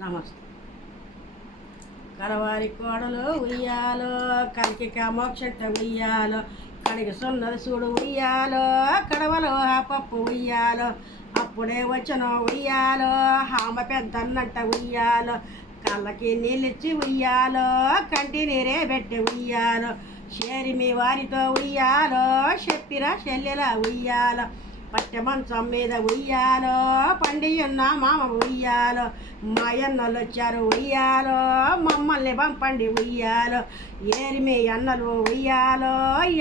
నమస్తే. కరవారి కోడలు ఉయ్యాలో, కలికి కామోక్షంట ఉయ్యాలో, కడిగి సున్నది చూడు ఉయ్యాలో, కడవలో ఆ పప్పు ఉయ్యాలో, అప్పుడే వచ్చను ఉయ్యాలో, హామ పెద్దన్నంట ఉయ్యాలో, కళ్ళకి నీళ్ళిచ్చి ఉయ్యాలో, కంటి నీరే పెట్టి ఉయ్యాలో, షేరి మీ వారితో ఉయ్యాలో, చెప్పిరా చెల్లెల ఉయ్యాలో, పట్టె మంచం మీద ఉయ్యాలో, పండియున్న మామ ఉయ్యాలో, మాయన్నలు వచ్చారు ఉయ్యాలో, మమ్మల్ని పంపండి ఉయ్యాలో, ఏరి మీ అన్నలు ఉయ్యాలో,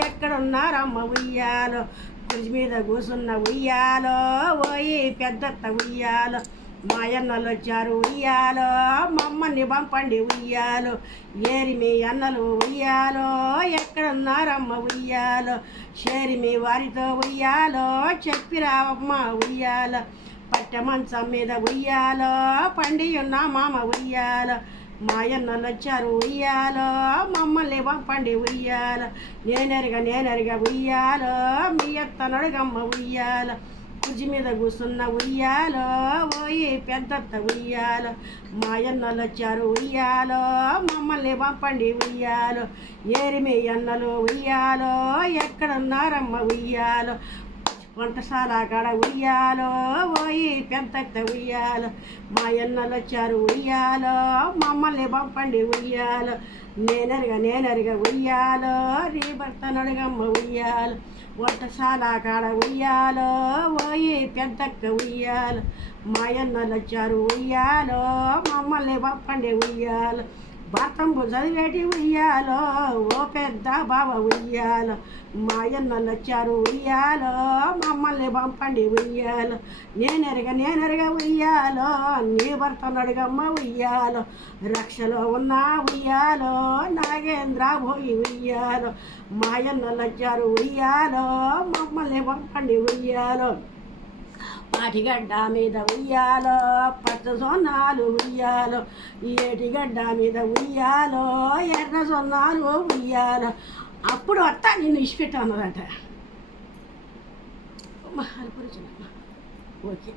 ఎక్కడున్నారమ్మ ఉయ్యాలో, కుర్చీ మీద కూసున్న ఉయ్యాలో, ఓయి పెద్దత్త ఉయ్యాలో, మాయన్నలు వచ్చారు ఉయ్యాలో, మమ్మల్ని పంపండి ఉయ్యాలో, ఏరి మీ అన్నలు ఉయ్యాలో, ఎక్కడున్నారమ్మ ఉయ్యాలో, షేరి మీ వారితో ఉయ్యాలో, చెప్పిరావమ్మ ఉయ్యాలో, పట్టె మంచం మీద ఉయ్యాలో, పండియున్న మామ ఉయ్యాలో, మాయన్నలు వచ్చారు ఉయ్యాలో, మమ్మల్ని పంపండి ఉయ్యాలో, నేనరిగా ఉయ్యాలో, మీ అత్తనడుగమ్మ ఉయ్యాలో, కుర్చీ మీద కూర్చున్న ఉయ్యాలో, ఓయి పెద్దత్త ఉయ్యాలో, మాయన్నలు వచ్చారు ఉయ్యాలో, మమ్మల్ని పంపండి ఉయ్యాలో, ఏరి మీ అన్నలు ఉయ్యాలో, ఎక్కడున్నారమ్మ ఉయ్యాలో, వంటశాల కాడ ఉయ్యాలో, ఓయి పెద్దత్త ఉయ్యాలో, మాయన్నలు వచ్చారు ఉయ్యాలో, మమ్మల్ని పంపండి ఉయ్యాలో, నేనరిగా ఉయ్యాలో, నీ భర్త నడుగమ్మ ఉయ్యాలో, వంటశాల కాడ ఉయ్యాలో, ఓయి పెద్దక్క ఉయ్యాలో, మాయన్నలు వచ్చారు ఉయ్యాలో, మమ్మల్ని పంపండి ఉయ్యాలో, భర్తంబు చదివేటి ఉయ్యాలో, ఓ పెద్ద బావ ఉయ్యాలో, మాయన్నలు వచ్చారు ఉయ్యాలో, మమ్మల్ని పంపండి ఉయ్యాలో, నేనరిగా ఉయ్యాలో, నీ భర్త నడుగమ్మ ఉయ్యాలో, రక్షలో ఉన్న ఉయ్యాలో, నాగేంద్ర పోయి ఉయ్యాలో, మాయన్నలు వచ్చారు ఉయ్యాలో, మమ్మల్ని పంపండి ఉయ్యాలో, పాటిగడ్డ మీద ఉయ్యాలో, పచ్చ సొన్నాలు ఉయ్యాలో, ఏటిగడ్డ మీద ఉయ్యాలో, ఎర్ర సొన్నాలు ఉయ్యాలో, అప్పుడు వస్తా నిన్ను ఇచ్చిపెట్టానదంట. ఓకే.